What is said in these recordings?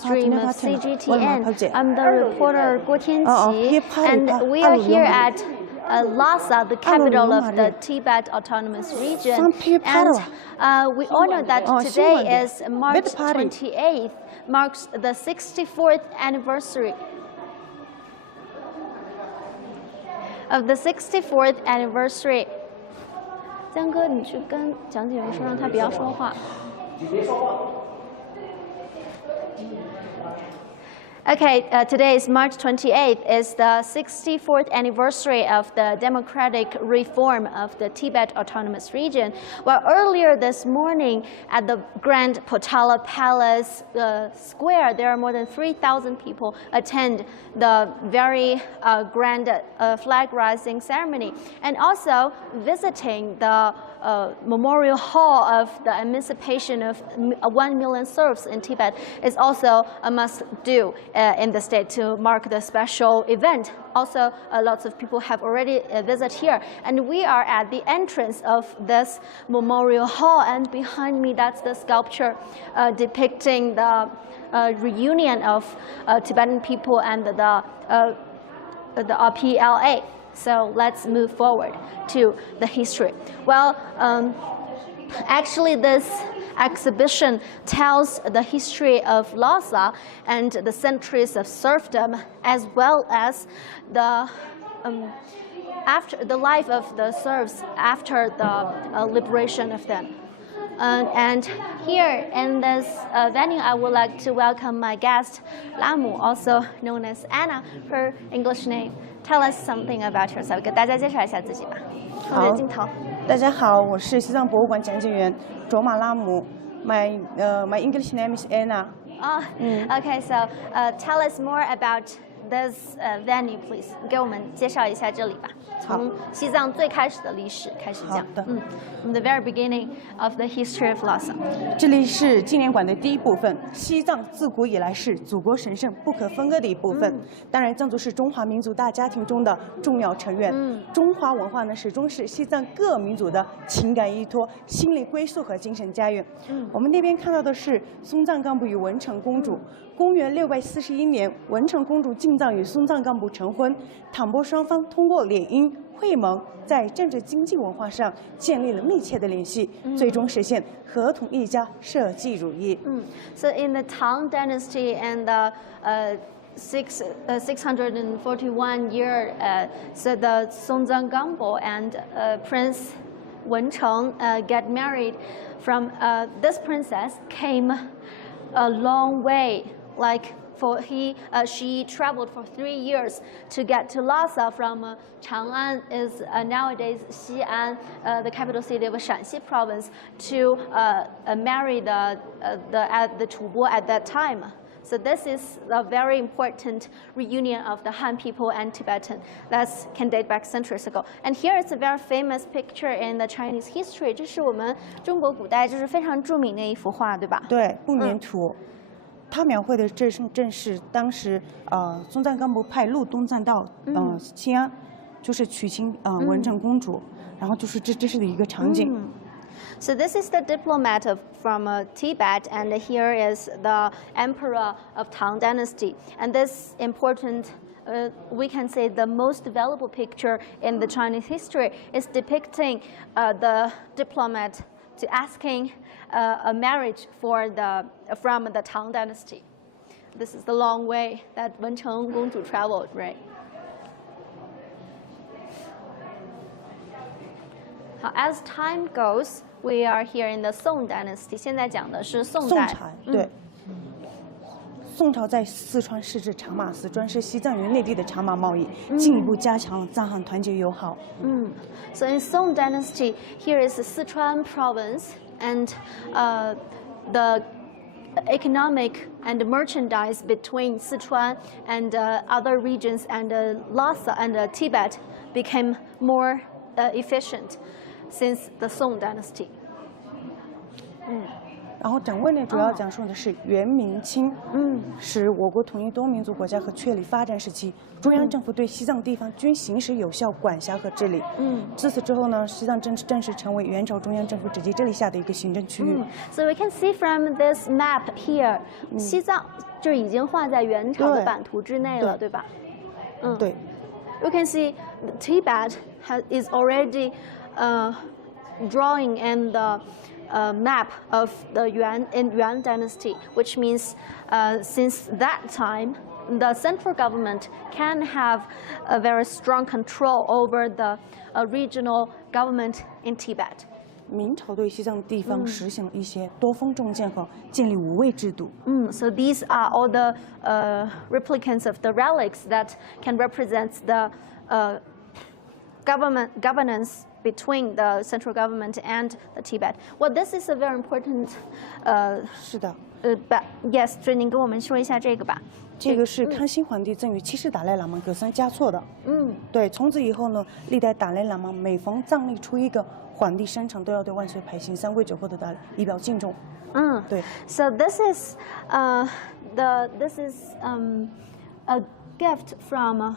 Stream of CGTN. I'm the reporter Guo Tianqi, and we are here at Lhasa, the capital of the Tibet Autonomous Region. And we all know that today is March 28th, marks the 64th anniversary of the 64th anniversary. 江哥，你去跟讲解员说，让他不要说话。 Okay, today is March 28th, is the 64th anniversary of the democratic reform of the Tibet Autonomous Region. Well, earlier this morning at the Grand Potala Palace Square, there are more than 3,000 people attend the very grand flag raising ceremony, and also visiting the Memorial Hall of the Emancipation of 1 million serfs in Tibet is also a must-do in the state to mark the special event. Also, lots of people have already visited here, and we are at the entrance of this Memorial Hall, and behind me that's the sculpture depicting the reunion of Tibetan people and the PLA. So let's move forward to the history. Well, actually this exhibition tells the history of Lhasa and the centuries of serfdom, as well as the after the life of the serfs after the liberation of them. And here in this venue, I would like to welcome my guest, Lamu, also known as Anna, her English name. Tell us something about yourself. 给大家介绍一下自己吧。好，大家好，我是西藏博物馆讲解员卓玛拉姆。My English name is Anna. Okay, so tell us more about this venue, please. 给我们介绍一下这里吧。从西藏最开始的历史开始讲。From the very beginning of the history of Lhasa. 这里是纪念馆的第一部分。西藏自古以来是祖国神圣不可分割的一部分。当然，藏族是中华民族大家庭中的重要成员。中华文化呢，始终是西藏各民族的情感依托、心理归宿和精神家园。我们那边看到的是松赞干布与文成公主。公元641年，文成公主进藏与松赞干布成婚，倘波双方通过联姻会盟，在政治、经济、文化上建立了密切的联系，最终实现合同一家、社稷如意。So in the Tang Dynasty and the 641 year, so the Songtsen Gampo and Prince Wencheng get married. From this princess came a long way. Like she traveled for 3 years to get to Lhasa from Chang'an, is nowadays Xi'an, the capital city of Shanxi province, to marry the Chubo at that time. So this is a very important reunion of the Han people and Tibetan. That can date back centuries ago. And here is a very famous picture in the Chinese history. 这是我们中国古代就是非常著名的一幅画，对吧？对，步年图。它描绘的正是当时松赞干布派路东赞到西安，就是娶亲文成公主，然后就是这是的一个场景。So this is the diplomat from Tibet, and here is the emperor of Tang Dynasty. And this important, we can say the most valuable picture in the Chinese history is depicting the diplomat to asking a marriage from the Tang Dynasty. This is the long way that Wencheng Gongzhu traveled, right? As time goes, we are here in the Song Dynasty. 现在讲的是宋代。对。宋朝在四川设置长马寺，专设西藏与内地的长马贸易，进一步加强了藏汉团结友好。So in Song Dynasty, here is the Sichuan province, and the economic and merchandise between Sichuan and other regions and Lhasa and Tibet became more efficient since the Song Dynasty. 然后展位呢，主要讲述的是元明清，使我国统一多民族国家和确立发展时期，中央政府对西藏地方均行使有效管辖和治理。自此之后呢，西藏正式成为元朝中央政府直接治理下的一个行政区域。So we can see from this map here，西藏就已经划在元朝的版图之内了，对吧？对。You can see Tibet is already drawing in the map of the Yuan dynasty, which means since that time, the central government can have a very strong control over the regional government in Tibet. 明朝对西藏地方实行一些多封重建和建立无畏制度。So these are all the replicants of the relics that can represent the governance between the central government and the Tibet. Well, this is a very important. 是的。Yes， 所以您跟我们说一下这个吧。这个是康熙皇帝赠予七世达赖喇嘛格桑嘉措的。对，从此以后呢，历代达赖喇嘛每逢藏历初一个皇帝生辰，都要对万岁牌行三跪九叩的达赖，以表敬重。对。So this is a gift from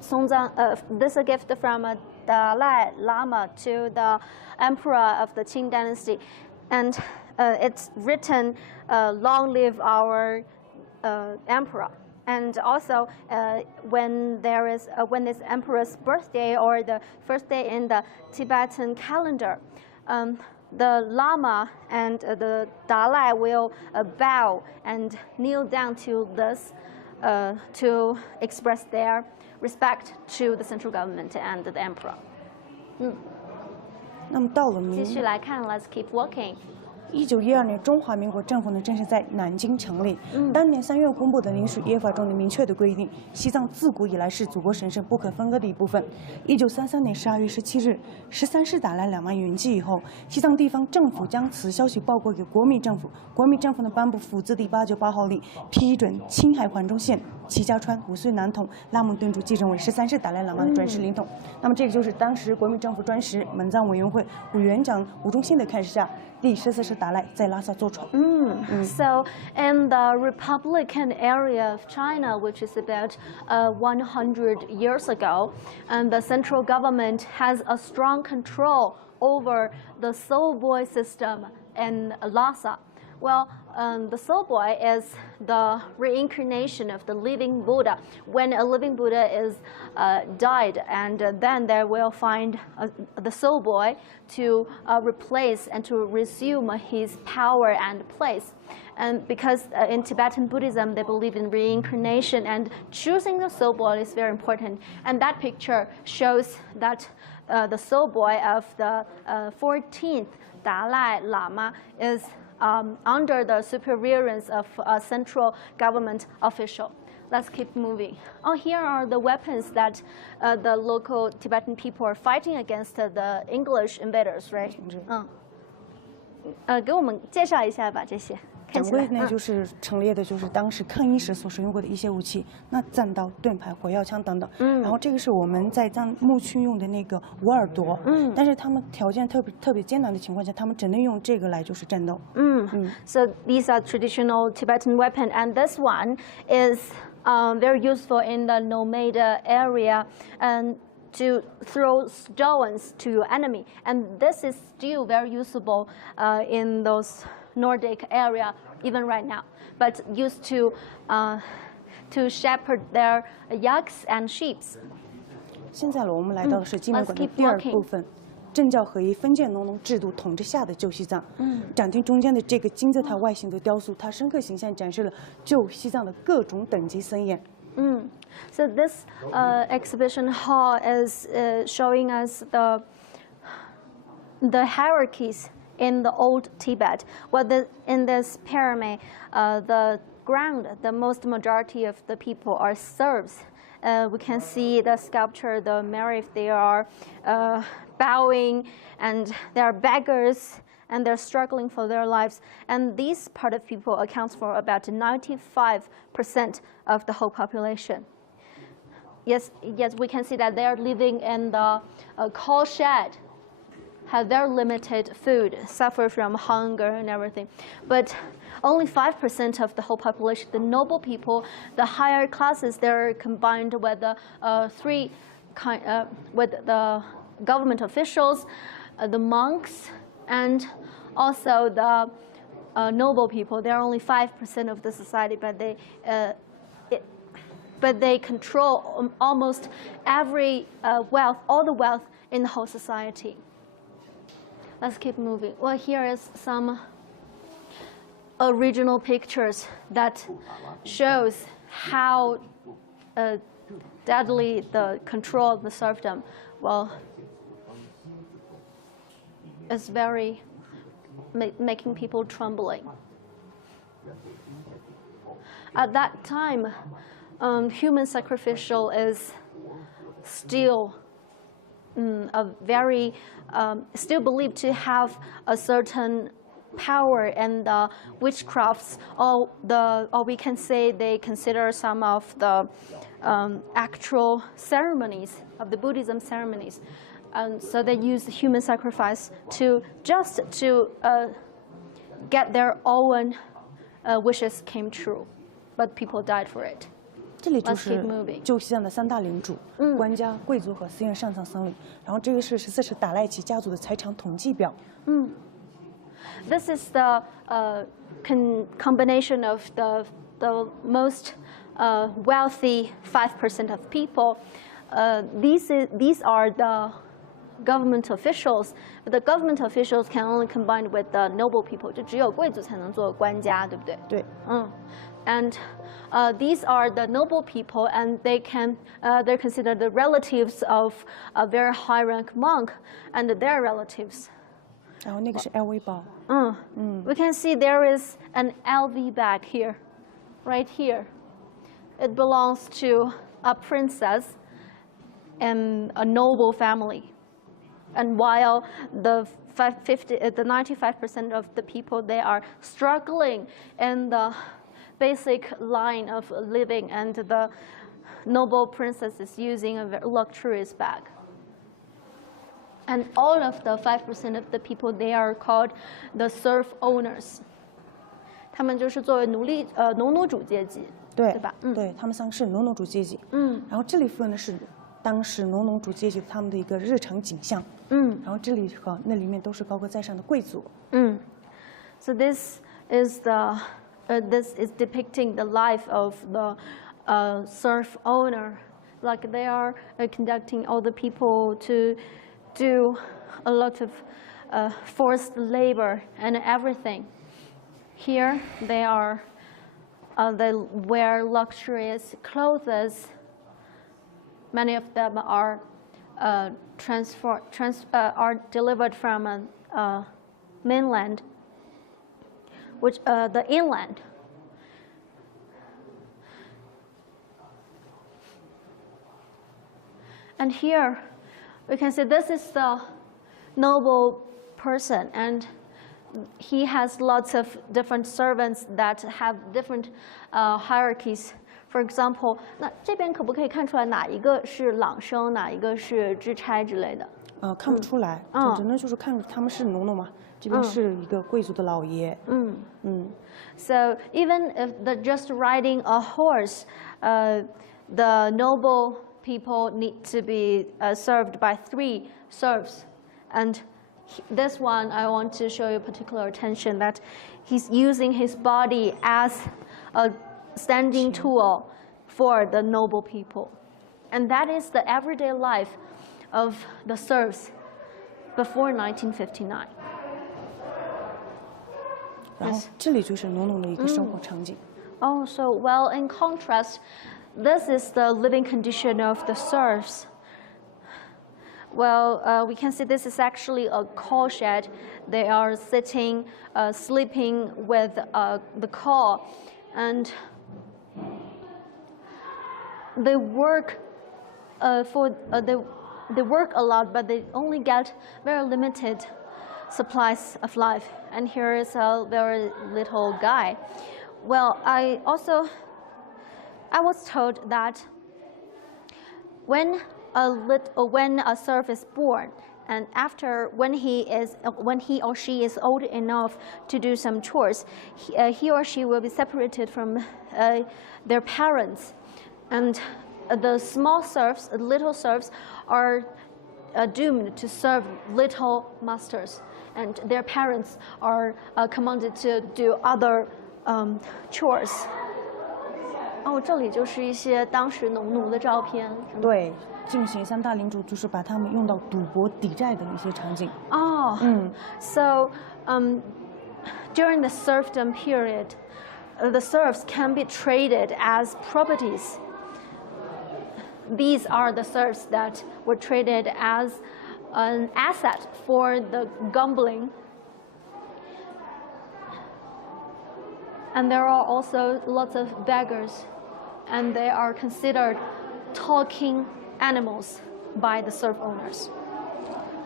Songzang. This is a gift from Dalai Lama to the emperor of the Qing dynasty, and it's written, "Long live our emperor." And also, when it's emperor's birthday or the first day in the Tibetan calendar, the Lama and the Dalai will bow and kneel down to this to express their respect to the central government and the emperor. 那么到了继续来看 ，Let's keep walking. 1912年，中华民国政府呢正式在南京成立。当年3月公布的临时约法中明确的规定，西藏自古以来是祖国神圣不可分割的一部分。1933年12月17日，13世达赖喇嘛圆寂以后，西藏地方政府将此消息报告给国民政府，国民政府呢颁布府字第898号令，批准青海环中县齐家川、五岁男童拉蒙敦珠继承为13世达赖喇嘛的专使领统。那么这个就是当时国民政府专使门藏委员会委员长吴忠信的开始下，第14世达赖在拉萨坐船。So in the Republican area of China, which is about 100 years ago, and the central government has a strong control over the soul boy system in Lhasa. Well, the soul boy is the reincarnation of the living Buddha. When a living Buddha is died, and then they will find the soul boy to replace and to resume his power and place. And because in Tibetan Buddhism, they believe in reincarnation, and choosing the soul boy is very important. And that picture shows that the soul boy of the 14th Dalai Lama is under the supervision of a central government official. Let's keep moving. Oh, here are the weapons that the local Tibetan people are fighting against the English invaders, right? 给我们介绍一下吧，这些。展柜呢，就是陈列的就是当时抗议时所使用过的一些武器，那战刀、盾牌、火药枪等等。然后这个是我们在藏牧区用的那个无耳朵。但是他们条件特别艰难的情况下，他们只能用这个来就是战斗。So these are traditional Tibetan weapon, and this one is very useful in the nomad area and to throw stones to your enemy, and this is still very usable in those Nordic area even right now, but used to shepherd their yaks and sheep. 现在我们来到的是纪念馆的第二部分，政教合一、分界农农制度统治下的旧西藏。展厅中间的这个金字塔外形的雕塑，它深刻形象展示了旧西藏的各种等级森严。So this exhibition hall is showing us the hierarchies in the old Tibet. Well, in this pyramid, the most majority of the people are serfs. We can see the sculpture, the Mary, they are bowing, and they are beggars, and they're struggling for their lives. And this part of people accounts for about 95% of the whole population. Yes, we can see that they are living in the coal shed. have very limited food, suffer from hunger and everything. But only 5% of the whole population, the noble people, the higher classes, they're combined with the with the government officials, the monks, and also the noble people. They're only 5% of the society, but they control almost every wealth, all the wealth in the whole society. Let's keep moving. Well, here is some original pictures that shows how deadly the control of the serfdom, well, is very making people trembling. At that time, human sacrificial is still still believed to have a certain power, and the witchcrafts, or we can say they consider some of the actual ceremonies of the Buddhism ceremonies. So they use human sacrifice to get their own wishes came true, but people died for it. 这里就是旧西藏的3大领主，官家、贵族和寺院上层僧侣。然后这个是14世达赖齐家族的财产统计表。This is the combination of the most wealthy 5% of people. These are the government officials, but the government officials can only combine with the noble people. 就只有贵族才能做官家，对不对？对。And these are the noble people, and they're considered the relatives of a very high-rank monk and their relatives. 然后那个是 LV 包。We can see there is an LV bag here, right here. It belongs to a princess and a noble family. And while the 95% of the people, they are struggling in the basic line of living, and the noble princess is using a very luxurious bag. And all of the 5% of the people, they are called the serf owners. 他们就是作为农奴主阶级，对吧？对，他们3个是农奴主阶级。然后这里附的是当时农奴主阶级他们的一个日常景象。然后这里和那里面都是高高在上的贵族。So this is depicting the life of the serf owner, like they are conducting all the people to do a lot of forced labor and everything. Here they wear luxurious clothes. Many of them are delivered from mainland, which the inland. And here we can see this is the noble person, and he has lots of different servants that have different hierarchies. For example, 那这边可不可以看出来哪一个是朗生，哪一个是支差之类的？看不出来，只能就是看他们是农奴嘛。这边是一个贵族的老爷。So even if just riding a horse, the noble people need to be served by 3 serfs, and this one I want to show you particular attention that he's using his body as a standing tool for the noble people, and that is the everyday life of the serfs before 1959. 然后这里就是农奴的一个生活场景。Oh, so well, in contrast, this is the living condition of the serfs. Well, we can see this is actually a coal shed. They are sitting, sleeping with the coal, and they work they work a lot, but they only get very limited supplies of life. And here is a very little guy. Well, I was told that when a serf is born, and after when he or she is old enough to do some chores, he or she will be separated from their parents, and the small serfs, little serfs, are doomed to serve little masters, and their parents are commanded to do other chores. 哦，这里就是一些当时农奴的照片。对，进行三大领主就是把他们用到赌博抵债的一些场景。哦，So during the serfdom period, the serfs can be traded as properties. These are the serfs that were traded as an asset for the gambling. And there are also lots of beggars, and they are considered talking animals by the serf owners.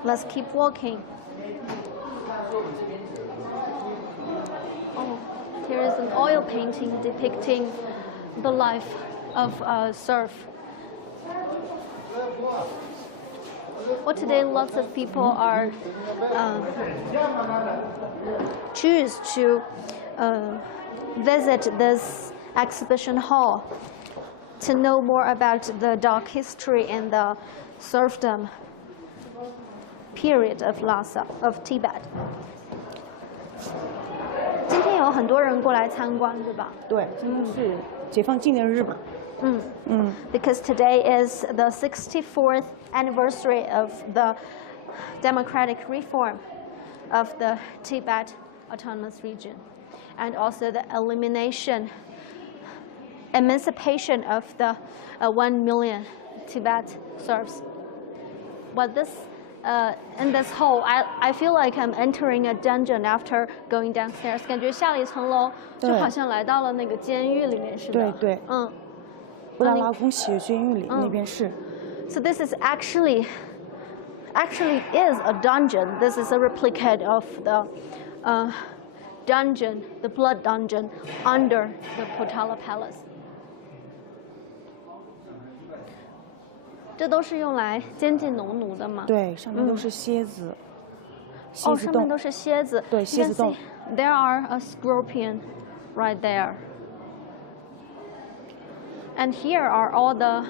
Let's keep walking. Oh, here is an oil painting depicting the life of a serf. Well, today lots of people are choose to visit this exhibition hall to know more about the dark history and the serfdom period of Lhasa, of Tibet. 今天有很多人过来参观，对吧？对，今天是解放纪念日嘛。Because today is the 64th anniversary of the democratic reform of the Tibet Autonomous Region, and also the emancipation of the 1 million Tibet serfs. But in this hall, I feel like I'm entering a dungeon after going downstairs. 感觉下了一层楼，就好像来到了那个监狱里面似的。对对。布达拉宫血监狱里那边是。So this is actually is a dungeon. This is a replicate of the dungeon, the blood dungeon under the Potala Palace. 这都是用来监禁农奴的吗？对，上面都是蝎子。哦，上面都是蝎子。对，蝎子洞。There are a scorpion right there. And here are all the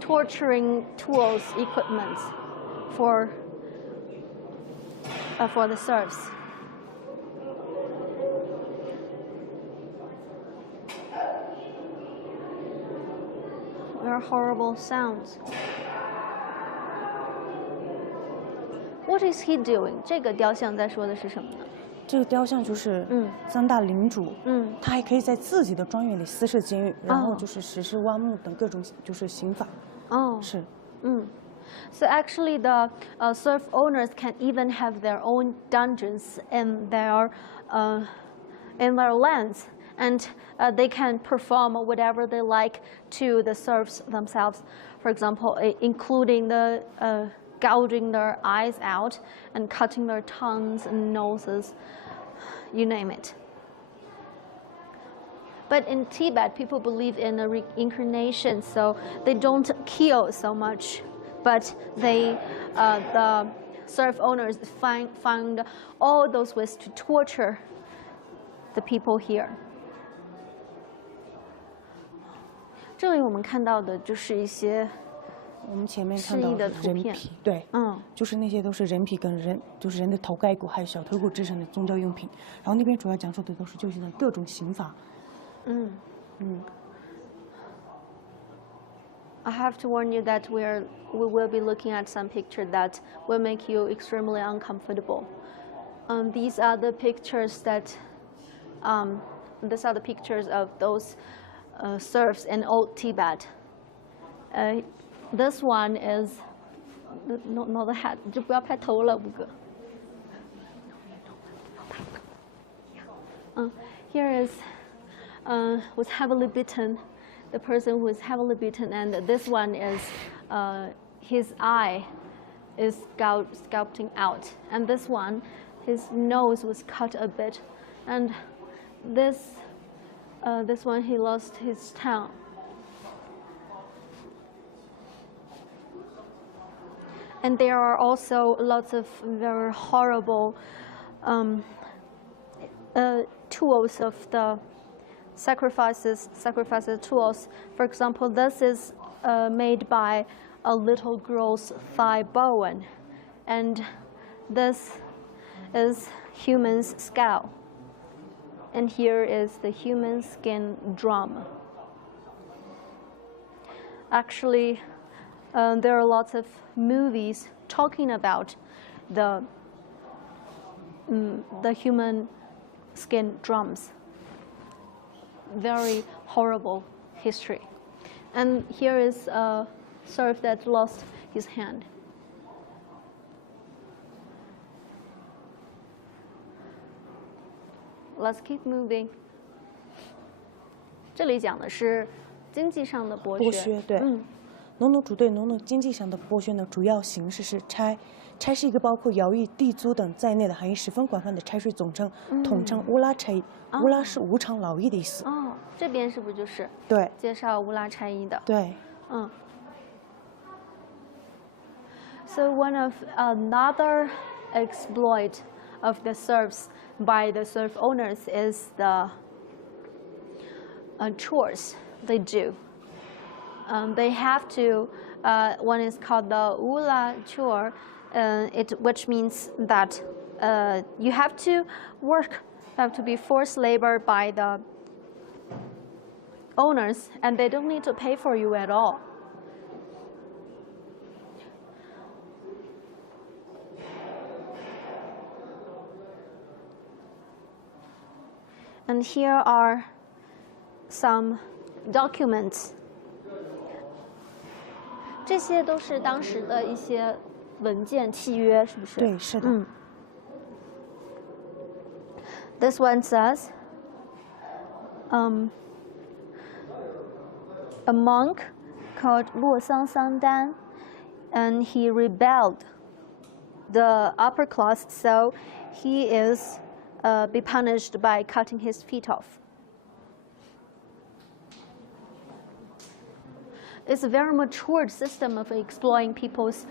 torturing tools, equipment for the serfs. There are horrible sounds. What is he doing? 这个雕像在说的是什么呢？这个雕像就是三大领主，他还可以在自己的庄园里私设监狱，然后就是实施剜目等各种就是刑法。是。So actually, the serf owners can even have their own dungeons in their lands, and they can perform whatever they like to the serfs themselves. For example, including the gouging their eyes out and cutting their tongues and noses, you name it. But in Tibet, people believe in a reincarnation, so they don't kill so much, but the serf owners find all those ways to torture the people here. 这里我们看到的就是一些我们前面看到的人皮，对，就是那些都是人皮跟人，就是人的头盖骨还有小头骨制成的宗教用品。然后那边主要讲述的都是就是的各种刑法。I have to warn you that we will be looking at some picture that will make you extremely uncomfortable. These are the pictures that, these are the pictures of those serfs in old Tibet. This one is not the head. 就不要拍头了，五哥。Here is was heavily beaten, the person who is heavily beaten, and this one is his eye is sculpting out, and this one, his nose was cut a bit, and this one he lost his tongue. And there are also lots of very horrible tools of the sacrifices tools. For example, this is made by a little girl's thigh bone, and this is human's skull, and here is the human skin drum. Actually, there are lots of movies talking about the human skin drums. Very horrible history. And here is a serf that lost his hand. Let's keep moving. 这里讲的是经济上的剥削。剥削，对。农奴主对农奴经济上的剥削呢，主要形式是差。差是一个包括徭役、地租等在内的含义十分广泛的差税总称，统称乌拉差役。乌拉是无偿劳役的意思。哦，这边是不是就是对介绍乌拉差役的？对。So another exploit of the serfs by the serf owners is the chores they do. They have to. One is called the ula chore. Which means that you have to work, have to be forced labor by the owners, and they don't need to pay for you at all. And here are some documents. 这些都是当时的一些文件契约，是不是？对，是的。This one says, a monk called Lhasa Sangdan, and he rebelled the upper class, so he is be punished by cutting his feet off. It's a very matured system of exploiting people's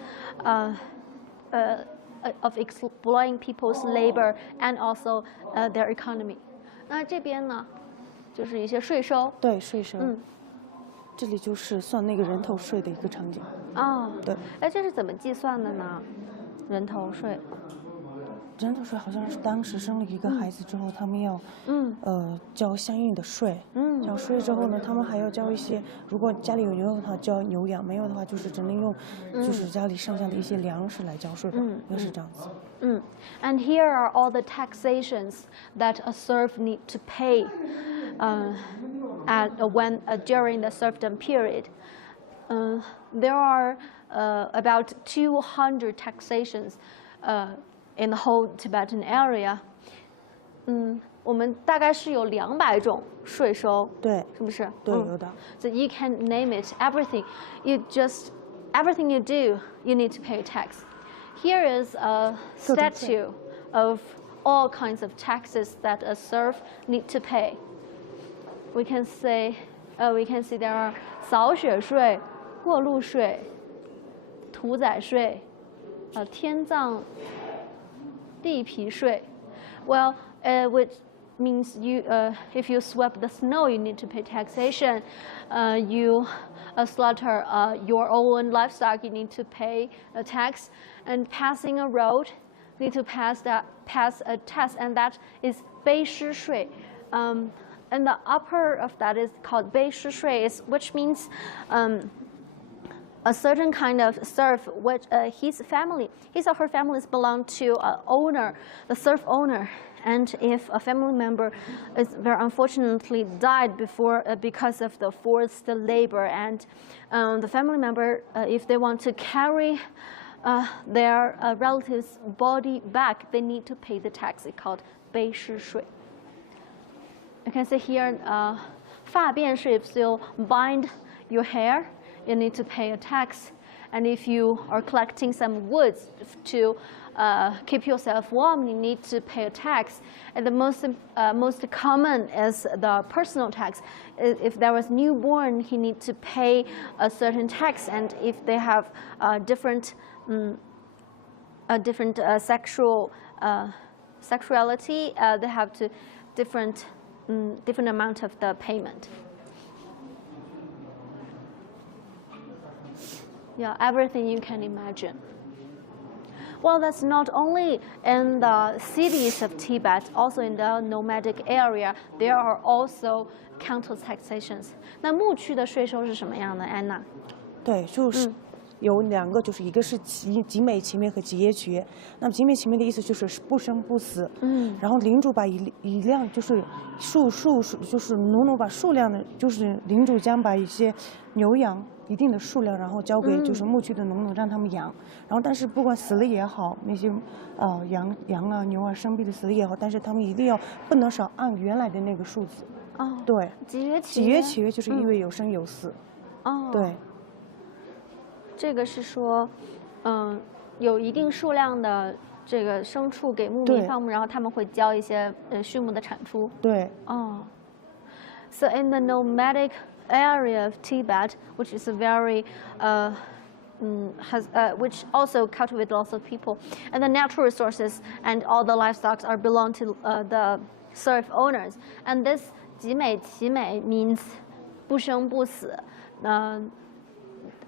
labor and also their economy. 那这边呢，就是一些税收。对，税收。这里就是算那个人头税的一个场景。啊。对。哎，这是怎么计算的呢？人头税。人头税好像是当时生了一个孩子之后，他们要交相应的税。交税之后呢，他们还要交一些，如果家里有牛的话交牛养，没有的话就是只能用就是家里剩下的一些粮食来交税吧，应该是这样子。And here are all the taxations that a serf need to pay during the serfdom period. There are about 200 taxations in the whole Tibetan area. 我们大概是有200种税收，对，是不是？对，有的。So you can name it, everything. Everything you do, you need to pay a tax. Here is a statue of all kinds of taxes that a serf need to pay. We can see there are 扫雪税、过路税、屠宰税、天葬地皮税。Well, which means if you sweep the snow, you need to pay taxation. You slaughter your own livestock, you need to pay a tax. And passing a road, you need to pass a tax, and that is 卑施税. And the upper of that is called 卑施税, which means a certain kind of serf, which his or her families belong to an owner, the serf owner. And if a family member is very unfortunately died because of the forced labor, and the family member, if they want to carry their relative's body back, they need to pay the tax. It's called 卑施税. You can see here, 发辫税, if you bind your hair, you need to pay a tax. and if you are collecting some woods to keep yourself warm, you need to pay a tax. And the most common is the personal tax. If there was newborn, he needs to pay a certain tax, and if they have different sexuality, they have to different amount of the payment. Yeah, everything you can imagine. Well, that's not only in the cities of Tibet, also in the nomadic area, there are also countless taxations. 那牧区的税收是什么样的，安娜？对，就是有两个，就是一个是集美其灭和集耶其约。那么集美其灭的意思就是不生不死。然后领主把一辆就是就是农把数量的，就是领主将把一些牛羊一定的数量，然后交给就是牧区的农让他们养。然后但是不管死了也好，那些羊啊牛啊生病的死了也好，但是他们一定要不能少按原来的那个数字。哦，对。集约其约就是因为有生有死。哦。对。这个是说，有一定数量的这个牲畜给牧民放牧，然后他们会交一些畜牧的产出。对。哦。So in the nomadic area of Tibet, which is a very which also cultivate lots of people, and the natural resources and all the livestock are belong to the serf owners. And this 集美其美 means 不生不死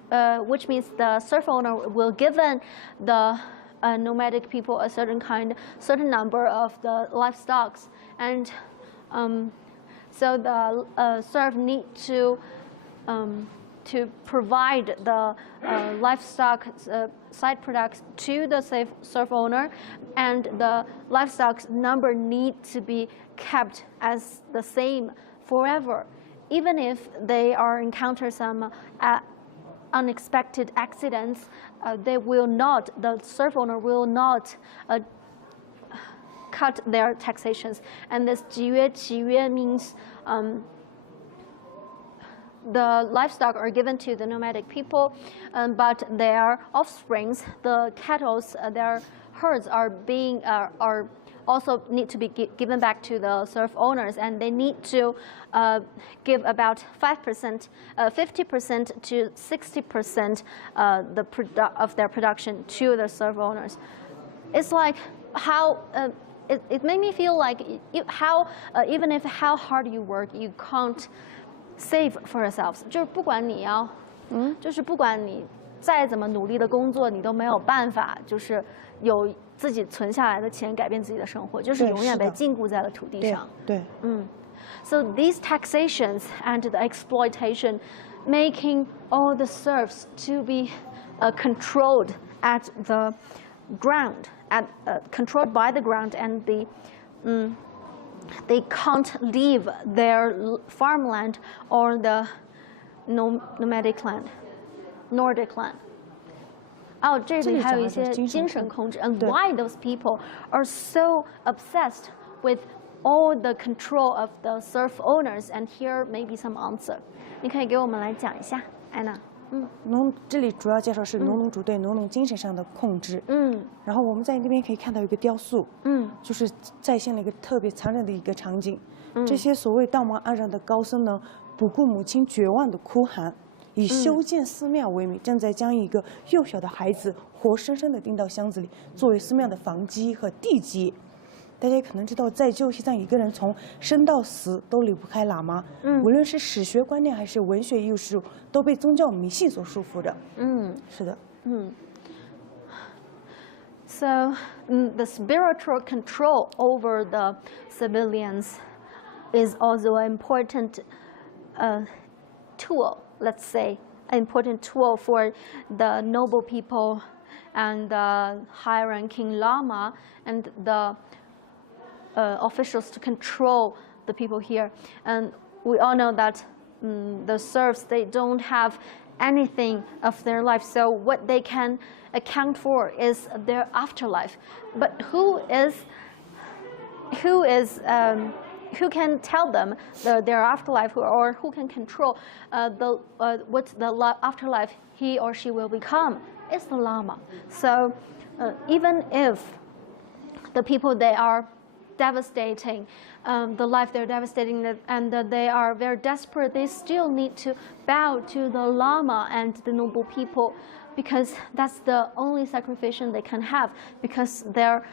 ，which means the serf owner will given the nomadic people a certain number of the livestock, and so the serf need to provide the livestock side products to the serf owner, and the livestock number need to be kept as the same forever, even if they encounter some unexpected accidents. The serf owner will not cut their taxations. And this 集约其约 means the livestock are given to the nomadic people, but their offsprings, the cattle, their herds are also need to be given back to the serf owners, and they need to give about 5%, 50% to 60% of their production to the serf owners. It's like how it made me feel like even if how hard you work, you can't save for yourselves. 就是不管你要，就是不管你再怎么努力的工作，你都没有办法，就是有自己存下来的钱改变自己的生活，就是永远被禁锢在了土地上。对。So these taxations and the exploitation, making all the serfs to be controlled at the ground, controlled by the ground, and they can't leave their farmland or the nomadic land, Nordic land. 哦，这里还有一些精神控制 ，and why those people are so obsessed with all the control of the serf owners? And here maybe some answer. 你可以给我们来讲一下，安娜。这里主要介绍是农主对农精神上的控制。然后我们在那边可以看到一个雕塑，就是再现了一个特别残忍的一个场景。这些所谓道貌岸然的高僧呢，不顾母亲绝望的哭喊，以修建寺庙为名，正在将一个幼小的孩子活生生的钉到箱子里，作为寺庙的房基和地基。大家可能知道，在旧西藏，一个人从生到死都离不开喇嘛。无论是史学观念还是文学艺术，都被宗教迷信所束缚着。是的。So the spiritual control over the civilians is also an important tool. Let's say an important tool for the noble people and the high-ranking lama and the officials to control the people here. And we all know that the serfs, they don't have anything of their life, so what they can account for is their afterlife. But who is who can tell them their afterlife, or who can control what the afterlife he or she will become? It's the Lama. So even if the people, they are devastating the life, they're devastating, and they are very desperate, they still need to bow to the Lama and the noble people, because that's the only sacrifice they can have, because their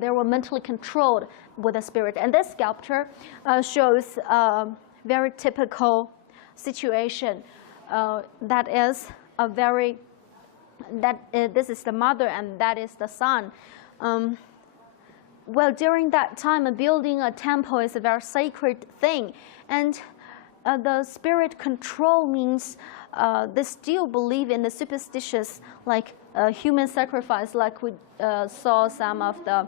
they were mentally controlled with the spirit. And this sculpture shows a very typical situation. That is a very this is the mother and that is the son. Well, during that time, building a temple is a very sacred thing, and the spirit control means they still believe in the superstitious, like human sacrifice, like we saw some of the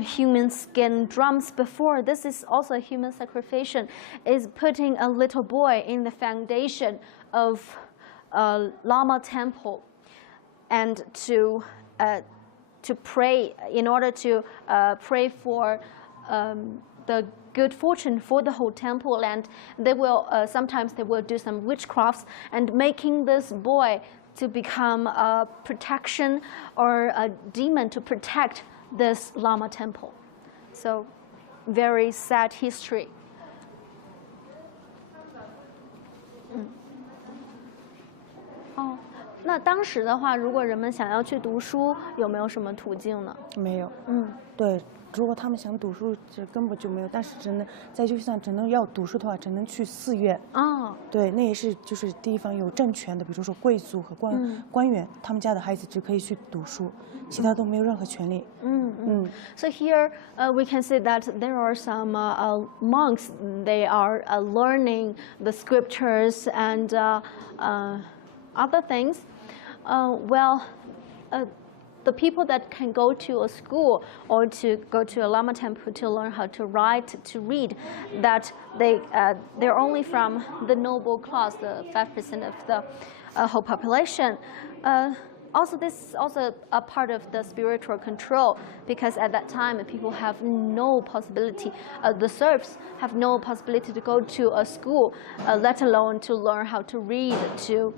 human skin drums before. This is also a human sacrifice, is putting a little boy in the foundation of Lama temple, and to pray, in order to pray for the good fortune for the whole temple. And they will sometimes they will do some witchcrafts and making this boy to become a protection or a demon to protect this Lama temple. So very sad history. 那当时的话，如果人们想要去读书，有没有什么途径呢？没有。对，如果他们想读书，这根本就没有。但是只能在就算只能要读书的话，只能去寺院。对，那也是就是地方有政权的，比如说贵族和官员，他们家的孩子只可以去读书，其他都没有任何权利。So here we can see that there are some monks. They are learning the scriptures and other things. The people that can go to a school or to go to a Lama temple to learn how to write, to read, that they're only from the noble class, the 5% of the whole population. Also, this is also a part of the spiritual control, because at that time people have no possibility. The serfs have no possibility to go to a school, let alone to learn how to read, to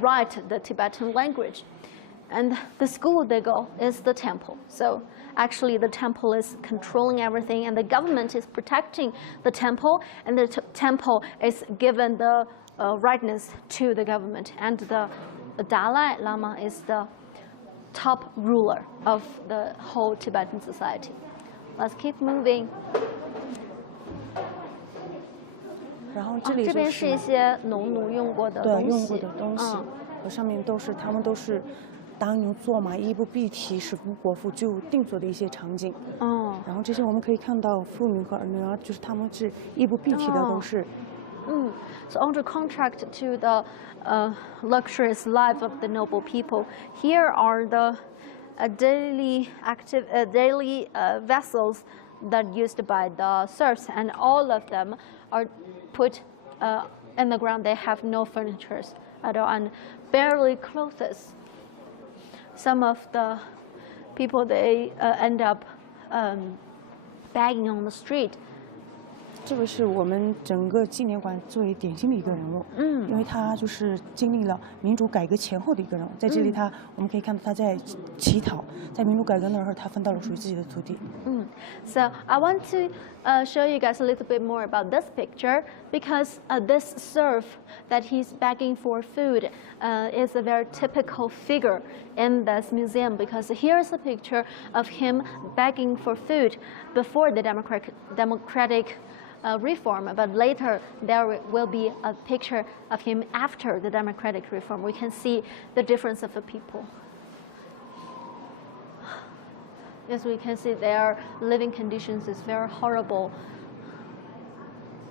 write the Tibetan language. And the school they go is the temple. So actually the temple is controlling everything, and the government is protecting the temple, and the temple is given the rightness to the government. And the Dalai Lama is the top ruler of the whole Tibetan society. Let's keep moving. 然后这里这边是一些农奴用过的东西，用过的东西，上面都是他们都是当牛做马，衣不蔽体，食不果腹，就定做的一些场景。然后这些我们可以看到妇女和儿女啊，就是他们是衣不蔽体的，都是。So on the contract to the luxurious life of the noble people, here are the daily vessels that used by the serfs, and all of them are put in the ground. They have no furniture at all and barely clothes. Some of the people, they end up begging on the street. 这位是我们整个纪念馆最为典型的一个人物，因为他就是经历了民主改革前后的一个人物。在这里我们可以看到他在乞讨，在民主改革那会儿，他分到了属于自己的土地。So I want to show you guys a little bit more about this picture, because this serf that he's begging for food is a very typical figure in this museum, because here's a picture of him begging for food before the democratic reform, but later there will be a picture of him after the democratic reform. We can see the difference of the people. Yes, we can see their living conditions is very horrible.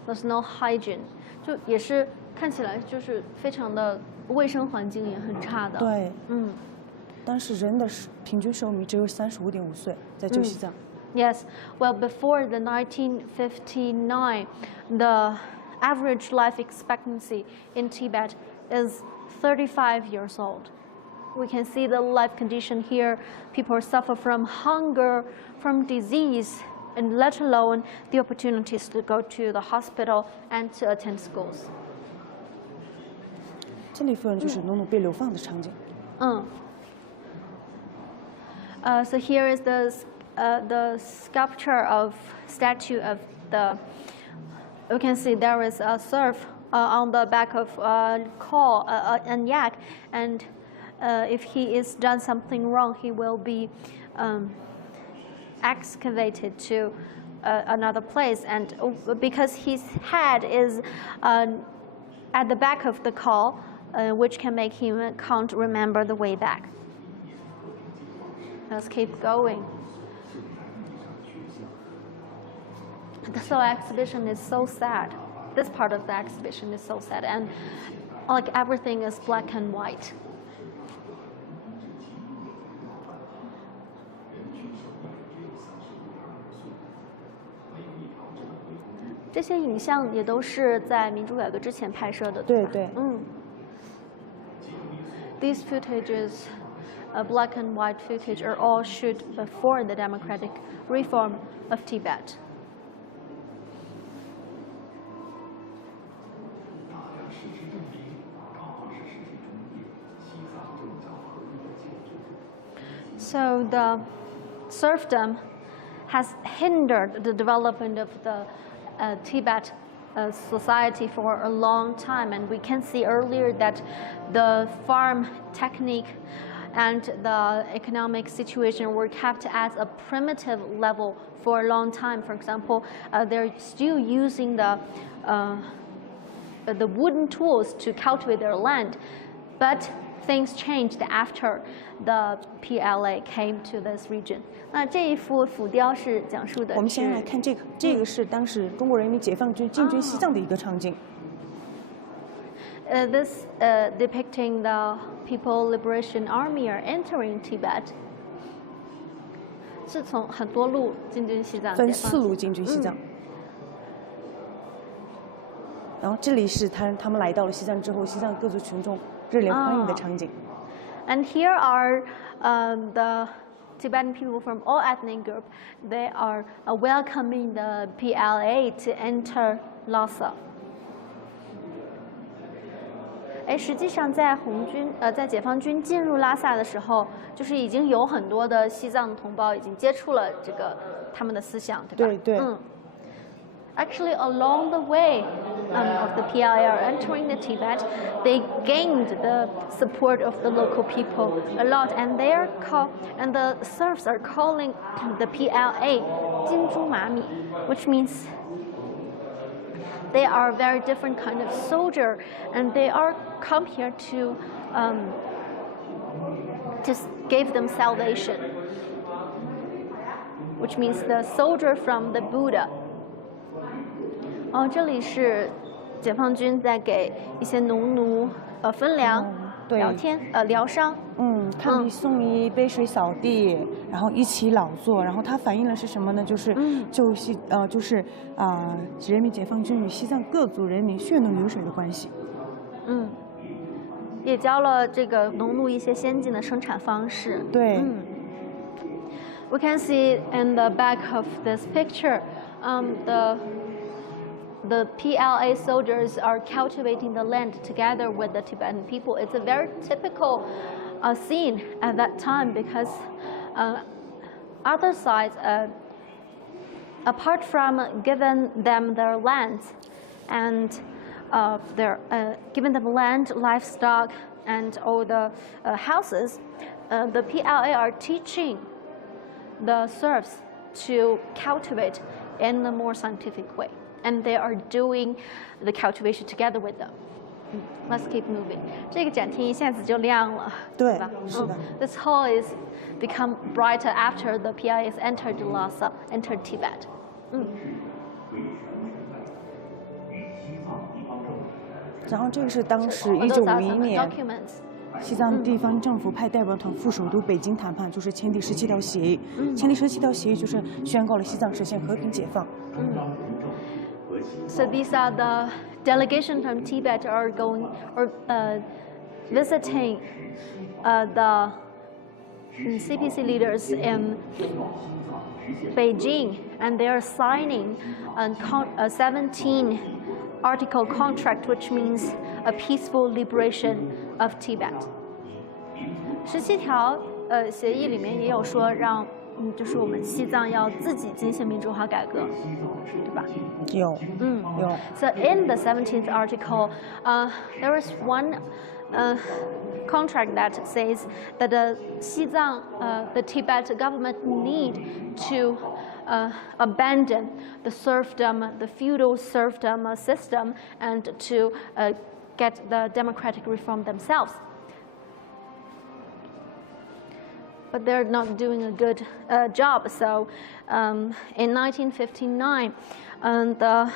There's no hygiene. 就也是看起来就是非常的卫生环境也很差的。对，但是人的平均寿命只有35.5岁，在旧西藏。Yes, well, before the 1959, the average life expectancy in Tibet is 35 years old. we can see the life condition here. People suffer from hunger, from disease, and let alone the opportunities to go to the hospital and to attend schools. 这里附近就是农奴被流放的场景。So here is the sculpture of statue of the. You can see there is a serf on the back of a yak, and if he is done something wrong, he will be excavated to another place, and because his head is at the back of the call, which can make him can't remember the way back. Let's keep going. The whole exhibition is so sad. This part of the exhibition is so sad, and like everything is black and white. 这些影像也都是在民主改革之前拍摄的，对吧？对对。These footages, black and white footage, are all shot before the democratic reform of Tibet. So the serfdom has hindered the development of the Tibet society for a long time, and we can see earlier that the farm technique and the economic situation were kept at a primitive level for a long time. For example, they're still using the wooden tools to cultivate their land, but things changed after the PLA came to this region. 那这一幅浮雕是讲述的是。我们先来看这个，这个是当时中国人民解放军进军西藏的一个场景。This depicting the People Liberation Army are entering Tibet. 是从很多路进军西藏。分4路进军西藏。然后这里是他们来到了西藏之后，西藏各族群众热烈欢迎的场景。And here are the Tibetan people from all ethnic groups. They are welcoming the PLA to enter Lhasa. 实际上在在解放军进入拉萨的时候，就是已经有很多的西藏同胞已经接触了这个他们的思想，对吧？对。Actually, along the way of the PLA entering the Tibet, they gained the support of the local people a lot, and the serfs are calling the PLA 金珠麻米, which means they are a very different kind of soldier, and they are come here to give them salvation, which means the soldier from the Buddha. 这里是解放军在给一些农奴分粮、聊天、疗伤。他们送一杯水扫地，然后一起劳作，然后它反映的是什么呢？就是人民解放军与西藏各族人民血浓于水的关系。也教了这个农奴一些先进的生产方式。对。We can see in the back of this picture, the PLA soldiers are cultivating the land together with the Tibetan people. It's a very typical scene at that time because other sides, apart from giving them their lands and giving them land, livestock, and all the houses, the PLA are teaching the serfs to cultivate in a more scientific way. And they are doing the cultivation together with them. Let's keep moving. 这个展厅一下子就亮了，对吧？是的。This hall is become brighter after the PLA has entered Lhasa, entered Tibet. 然后这个是当时1951年。西藏地方政府派代表团赴首都北京谈判，就是签订17条协议。签订17条协议就是宣告了西藏实现和平解放。So these are the delegation from Tibet are going, or visiting the CPC leaders in Beijing, and they are signing a 17-article contract, which means a peaceful liberation of Tibet. 17条协议里面也有说让就是我们西藏要自己进行民主化改革，对吧？有。 So in the 17th article, there is one contract that says that the Tibet government need to abandon the serfdom, the feudal serfdom system, and to get the democratic reform themselves. But they're not doing a good job. So in 1959, the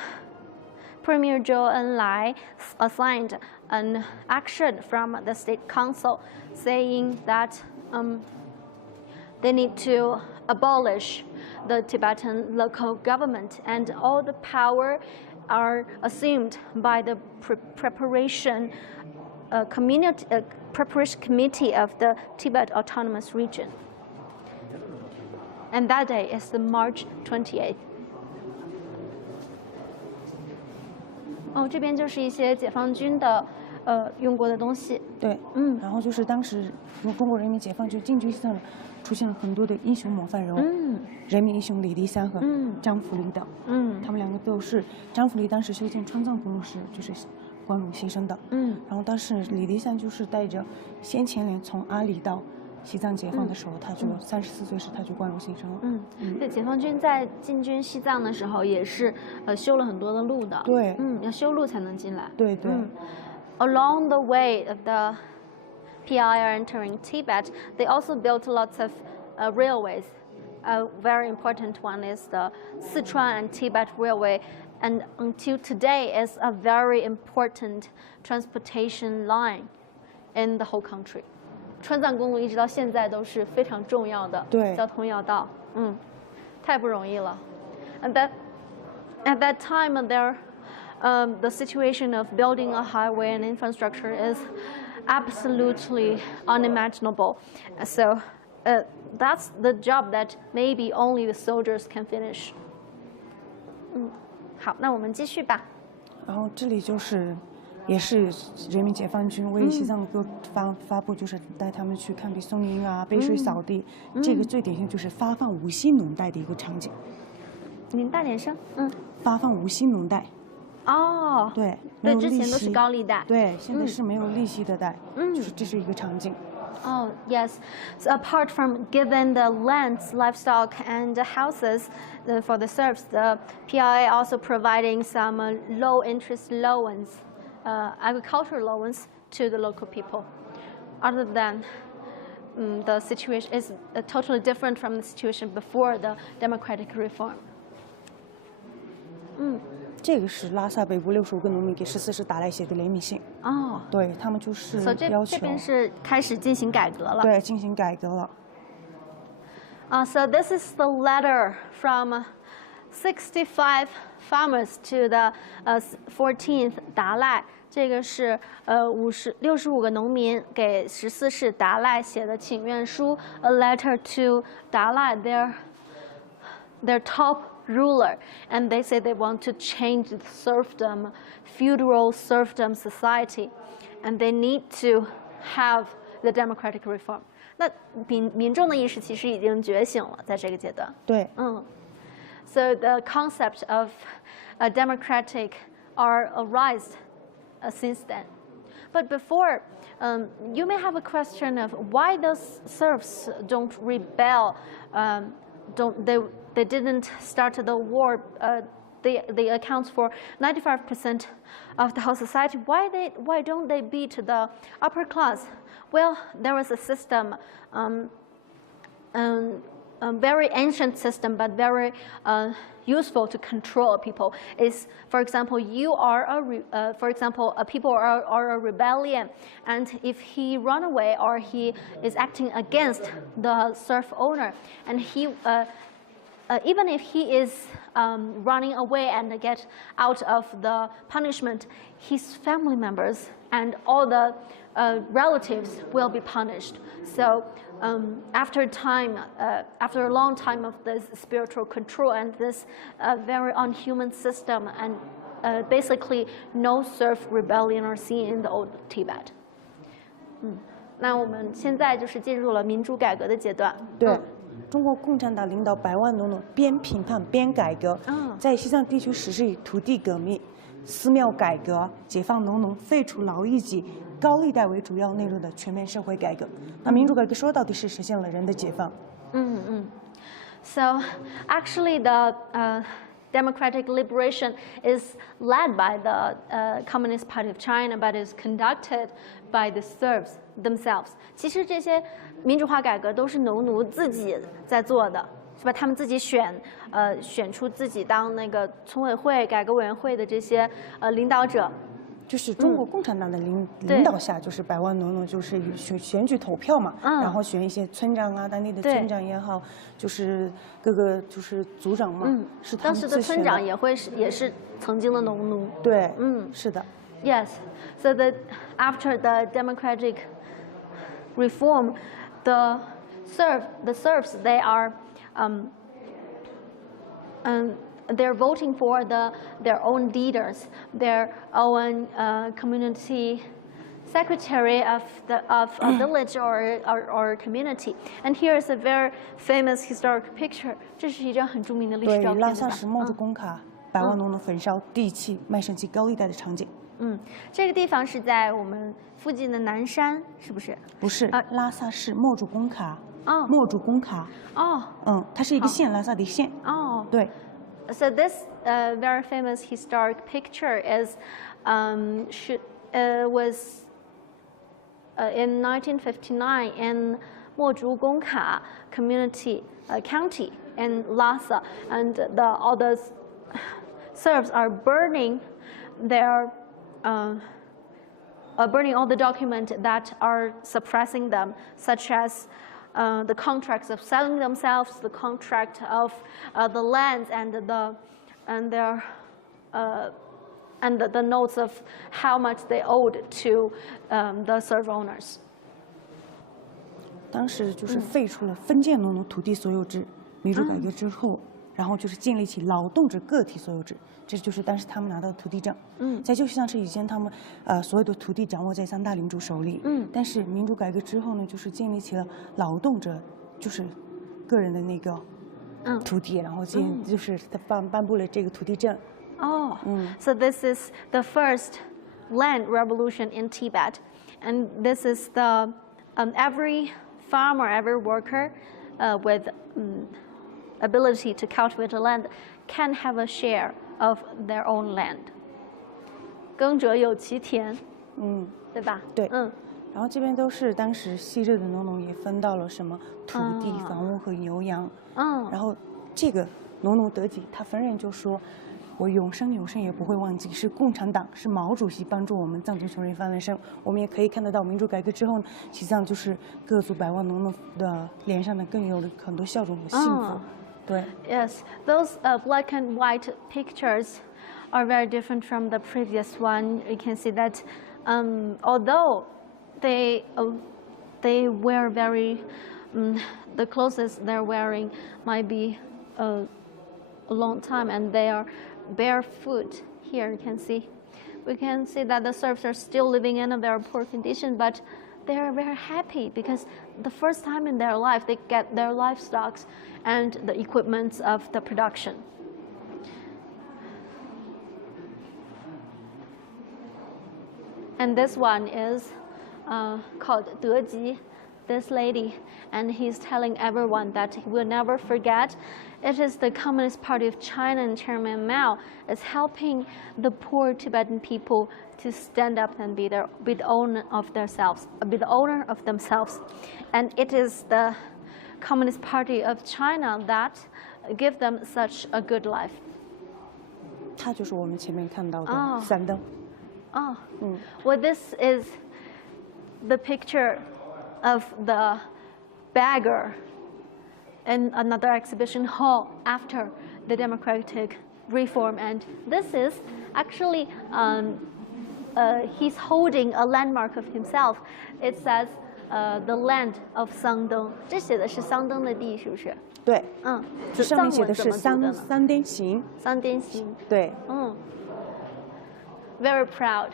Premier Zhou Enlai assigned an action from the State Council saying that they need to abolish the Tibetan local government, and all the power are assumed by the preparation committee of the Tibet Autonomous Region. And that day is the March 28th. 哦，这边就是一些解放军的用过的东西。对，然后就是当时中国人民解放军进军西藏，出现了很多的英雄模范人物，人民英雄李立三和张福黎等，他们两个都是张福黎当时修建川藏公路时就是光荣牺牲的，然后当时李立三就是带着先前连从阿里到西藏解放的时候，他就34岁时他就光荣牺牲了。对，解放军在进军西藏的时候也是修了很多的路的。对，要修路才能进来。对对。Along the way of the PI are entering Tibet, they also built lots of railways. A very important one is the Sichuan and Tibet Railway, and until today is a very important transportation line in the whole country. 川藏公路一直到现在都是非常重要的交通要道，太不容易了。And at that time, the situation of building a highway and infrastructure is absolutely unimaginable. So that's the job that maybe only the soldiers can finish. 好，那我们继续吧。然后这里就是也是人民解放军为西藏各发布，就是带他们去看比松林啊、背水扫地。这个最典型就是发放无息农袋的一个场景。您大点声。发放无息农袋。哦。对。对，之前都是高利贷。对，现在是没有利息的贷。就是这是一个场景。Oh, yes. So apart from giving the lands, livestock, and houses for the serfs, the PIA also providing some low-interest loans, agricultural loans to the local people. Other than the situation is totally different from the situation before the democratic reform. 这个是拉萨北部65个农民给14世达赖写的联名信。哦，对他们就是要求。这边是开始进行改革了。对，进行改革了。So this is the letter from 65 farmers to the 14th 达赖。这个是65个农民给14世达赖写的请愿书 ，a letter to 达赖their top ruler, and they say they want to change the serfdom, feudal serfdom society, and they need to have the democratic reform. 那民众的意识其实已经觉醒了，在这个阶段。对。So the concept of a democratic are arised since then. But before, you may have a question of why those serfs don't rebel, they didn't start the war. They account for 95% of the whole society. Why don't they beat the upper class? Well, there was a system, very ancient system, but very useful to control people. Is, for example, people are a rebellion, and if he run away or he is acting against the serf owner, and he even if he is running away and get out of the punishment, his family members and all the relatives will be punished. So after a long time of this spiritual control and this very unhuman system, and basically no serf rebellion are seen in the old Tibet. 那我们现在就是进入了民主改革的阶段。对。中国共产党领导百万农农边评判边改革，在西藏地区实施土地革命、寺庙改革、解放农农、废除劳役给、高利贷为主要内容的全面社会改革。那民主改革说到底是实现了人的解放。So actually the democratic liberation is led by the Communist Party of China, but is conducted by the serfs themselves. 其实这些民主化改革都是农奴自己在做的，是吧？他们自己选出自己当那个村委会、改革委员会的这些领导者。就是中国共产党的领导下，就是百万农农就是选举投票嘛，然后选一些村长啊，当地的村长也好，就是各个就是族长嘛，是他们自选的。当时的村长也是曾经的农奴。对，是的。Yes, so after the democratic reform, the serfs they are they're voting for their own leaders, their own community secretary of a village or community. And here is a very famous historic picture. 这是一张很著名的历史照片。对，拉萨市墨竹工卡百万农农焚烧地契、卖身契、高利贷的场景。这个地方是在我们附近的南山，是不是？不是，拉萨市墨竹工卡。墨竹工卡。它是一个县，拉萨的县。对。So this very famous historic picture was in 1959 in Moju Gongka county in Lhasa, and all the serfs are burning all the documents that are suppressing them, such as the contracts of selling themselves, the contract of the lands, and the notes of how much they owed to the serf owners. 当时就是废除了封建农奴土地所有制，民主改革之后，然后就是建立起劳动者个体所有制，这就是当时他们拿到的土地证。在就像是以前他们所有的土地掌握在三大领主手里。但是民主改革之后呢，就是建立起了劳动者就是个人的那个土地，然后就是他颁布了这个土地证。So this is the first land revolution in Tibet, and this is the every farmer, every worker with ability to cultivate the land can have a share of their own land. 耕者有其田，对吧？对，然后这边都是当时昔日的农农也分到了什么土地、房屋和牛羊。然后这个农奴得己，他逢人就说：“我永生也不会忘记，是共产党，是毛主席帮助我们藏族穷人翻了身。”我们也可以看得到，民主改革之后，西藏就是各族百万农农的脸上呢，更有了很多笑容和幸福。对。Yes, those black and white pictures are very different from the previous one. You can see that although they wear very the clothes they're wearing might be a long time, and they are barefoot. Here you can see, we can see that the serfs are still living in a very poor condition, but they are very happy because the first time in their life they get their livestock and the equipment of the production. And this one is called Deji, this lady, and he's telling everyone that he will never forget. It is the Communist Party of China and Chairman Mao is helping the poor Tibetan people to stand up and be the owner of themselves, and it is the Communist Party of China that give them such a good life. 它就是我们前面看到的三灯。Well, this is the picture of the beggar in another exhibition hall after the democratic reform, and this is actually he's holding a landmark of himself. It says the land of 桑登，这写的是桑登的地，是不是？对，这上面藏写的是文怎么读的呢？三点行。三点行。对，Very proud.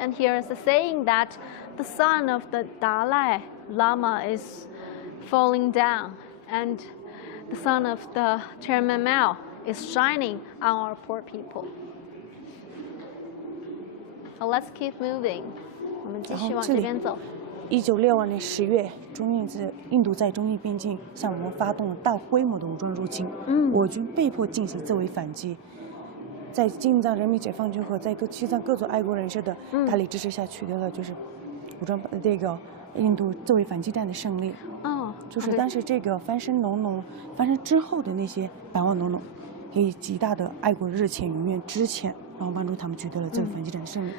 And here is a saying that the son of the Dalai Lama is falling down, and the son of the Chairman Mao is shining on our poor people. So let's keep moving. 我们继续往这边走。1962年10月，印度在中印边境向我们发动了大规模的武装入侵，我军被迫进行自卫反击。在进藏人民解放军和在西藏各族爱国人士的大力支持下，取得了就是武装这个印度自卫反击战的胜利。就是但是这个翻身农农翻身之后的那些百万农农，给予极大的爱国热情、永远之前，然后帮助他们取得了自卫反击战的胜利。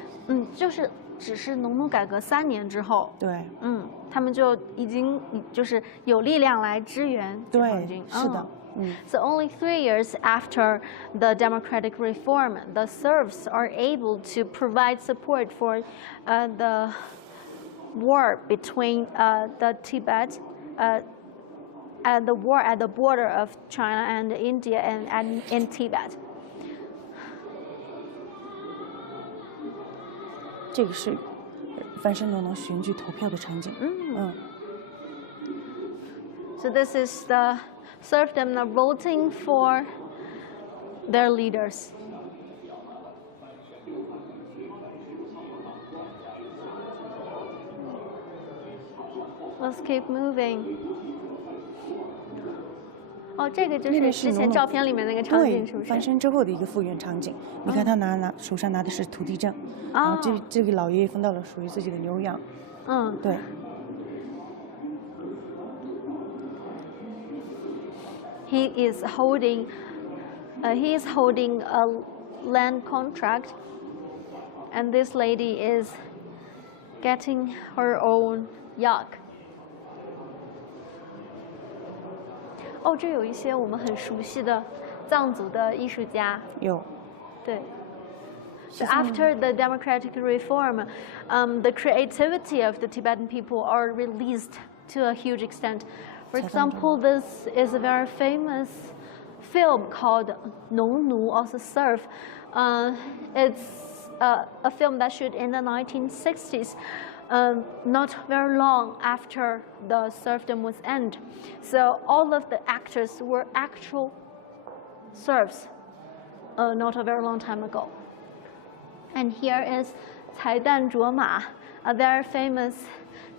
就是只是农奴改革3年之后，对，他们就已经就是有力量来支援解放军。是的。So only 3 years after the democratic reform, the Serfs are able to provide support for the war between the Tibet, the war at the border of China and India and in Tibet. 这个是翻身农农选举投票的场景。So this is the serfdom voting for their leaders. Let's keep moving. 这个就是之前照片里面那个场景，是不是？翻身之后的一个复原场景。你看他手上拿的是土地证，然后这个老爷爷分到了属于自己的牛羊。对。He is holding a land contract, and this lady is getting her own yak. 这有一些我们很熟悉的藏族的艺术家。有。对。So after the democratic reform, the creativity of the Tibetan people are released to a huge extent. For example, this is a very famous film called "农奴", also serf. It's a film that shot in the 1960s, not very long after the serfdom was ended. So all of the actors were actual serfs, not a very long time ago. And here is Cai Dan Zhuo Ma, a very famous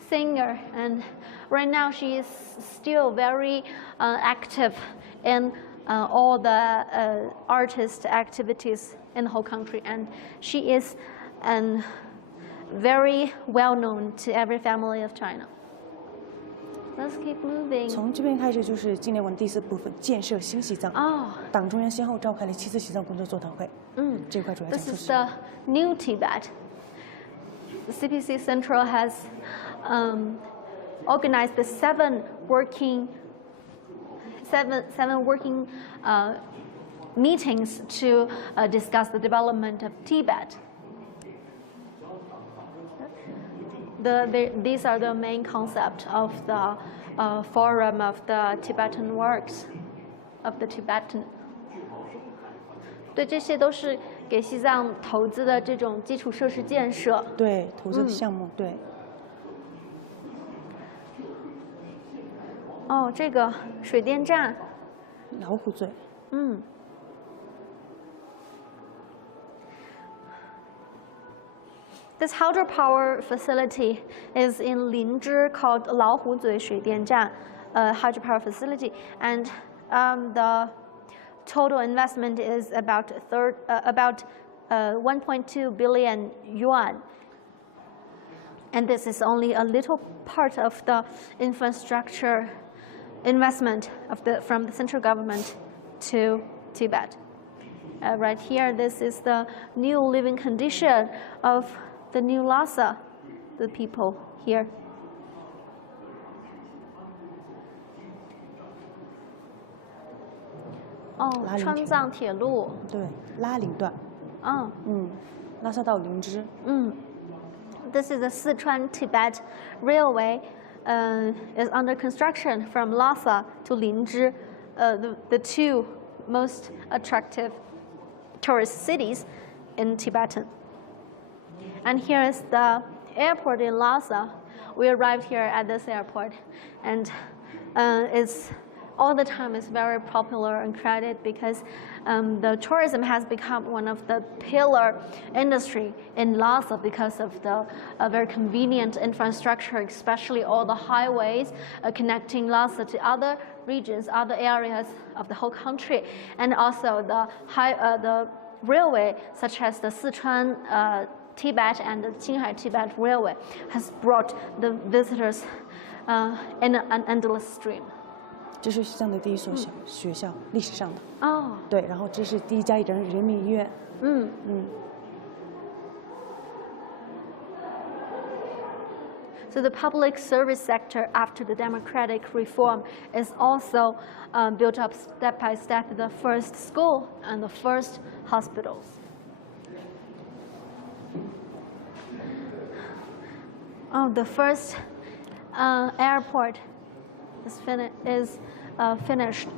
singer, and right now she is still very active in all the artist activities in the whole country, and she is very well known to every family of China. Let's keep moving. 从这边开始就是纪念馆第4部分建设新西藏。党中央先后召开了7次西藏工作座谈会。这块主要讲述是。This is the new Tibet. The CPC Central has organized the 7 working meetings to discuss the development of Tibet. These are the main concept of the forum of the Tibetan works of the Tibetan. 对，这些都是给西藏投资的这种基础设施建设。对，投资的项目，对。这个水电站。老虎嘴。This hydropower facility is in Linzhi called 老虎嘴水电站 hydropower facility, and the total investment is about 1.2 billion yuan. And this is only a little part of the infrastructure investment from the central government to Tibet. Right here, this is the new living condition of the new Lhasa, the people here. 哦，拉林铁路川藏铁路。对，拉林段。拉萨到林芝。This is the Sichuan-Tibet Railway. Is under construction from Lhasa to Linzhi, the two most attractive tourist cities in Tibetan. And here is the airport in Lhasa. We arrived here at this airport, and it's all the time is very popular and crowded because the tourism has become one of the pillar industry in Lhasa because of the very convenient infrastructure, especially all the highways connecting Lhasa to other regions, other areas of the whole country, and also the railway, such as the Sichuan Tibet and the Qinghai Tibet Railway, has brought the visitors in an endless stream. 这是西藏的第一所学校，历史上的。哦。对，然后这是第一家人民医院。So the public service sector after the democratic reform is also built up step by step, the first school and the first hospitals. Oh, the first airport is finished.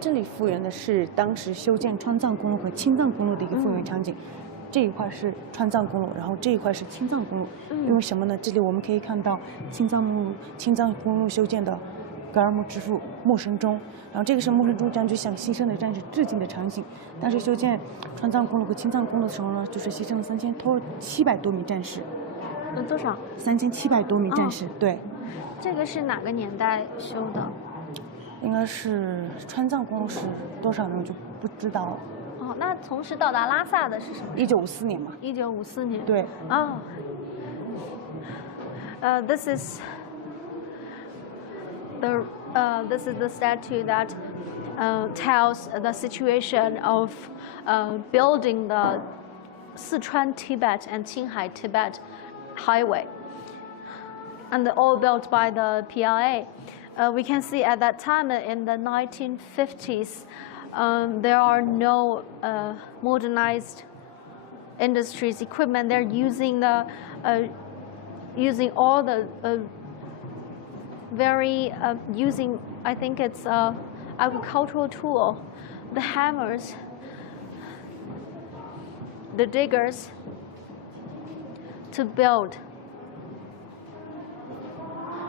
这里复原的是当时修建川藏公路和青藏公路的一个复原场景。这一块是川藏公路，然后这一块是青藏公路。因为什么呢？这里我们可以看到青藏公路修建的格尔木之父莫生中，然后这个是莫生中将军向牺牲的战士致敬的场景。当时修建川藏公路和青藏公路的时候呢，就是牺牲了3700多名战士。多少？3700多名战士，对。这个是哪个年代修的？应该是川藏公路是多少年我就不知道了。哦，那同时到达拉萨的是什么？1954年嘛。1954年。对。哦。This is the statue that tells the situation of building the Sichuan Tibet and Qinghai Tibet highway, and all built by the PLA. We can see at that time in the 1950s, there are no modernized industries equipment. They're using all the using, I think it's agricultural tool, the hammers, the diggers, to build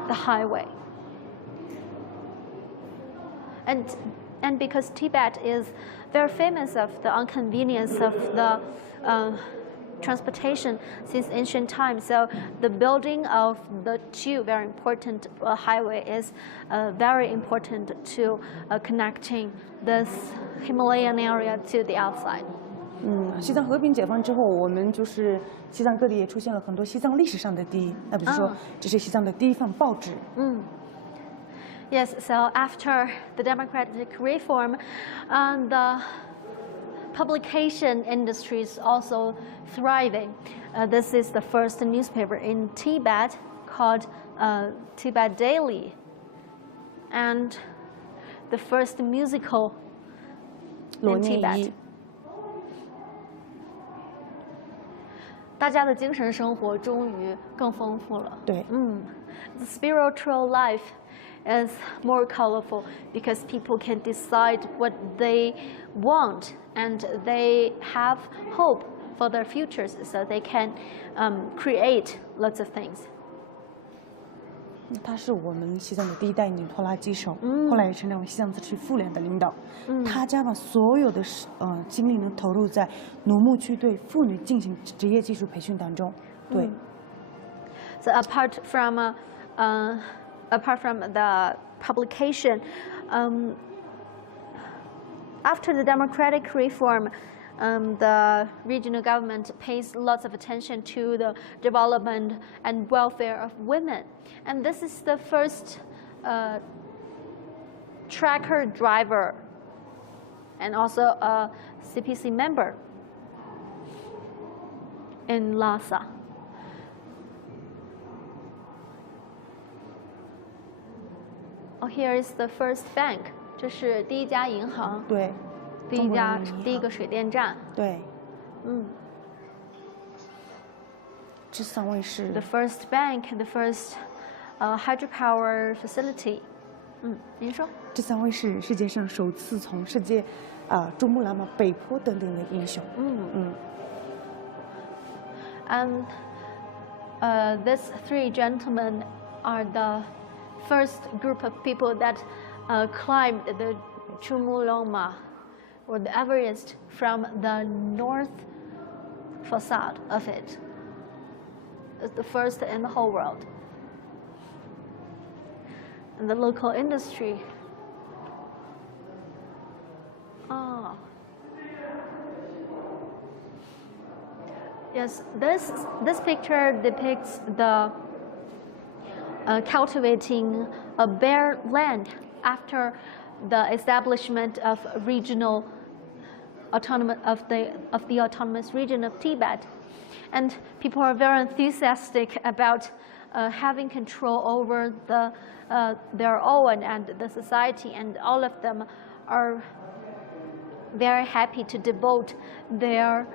the highway. And because Tibet is very famous of the inconvenience of the transportation since ancient times, so the building of the two very important highway is very important to connecting this Himalayan area to the outside. 西藏和平解放之后，我们就是西藏各地也出现了很多西藏历史上的第一。那比如说，这是西藏的第一份报纸。Yes, so after the democratic reform, the publication industry is also thriving. This is the first newspaper in Tibet called Tibet Daily, and the first musical in Tibet. 大家的精神生活终于更丰富了。对。The spiritual life is more colorful because people can decide what they want and they have hope for their futures, so they can create lots of things. 他是我们西藏的第一代女拖拉机手，后来也成了我们西藏自治区妇联的领导。他将把所有的精力投入在努木区对妇女进行职业技术培训当中。对。So apart from the publication, after the democratic reform, the regional government pays lots of attention to the development and welfare of women. And this is the first tracker driver and also a CPC member in Lhasa. Oh, here is the first bank 这是第一家银行，对，第一个水电站，对，这3位是 the first bank, the first hydropower facility. 您说。这3位是世界上首次从世界珠穆朗玛北坡登顶的英雄。And these 3 gentlemen are the first group of people that climbed the Chumulongma or the Everest from the north facade of it. It's the first in the whole world. And the local industry. Yes, this picture depicts the cultivating a bare land after the establishment of regional autonomous of the autonomous region of Tibet, and people are very enthusiastic about having control over their own and the society, and all of them are very happy to devote their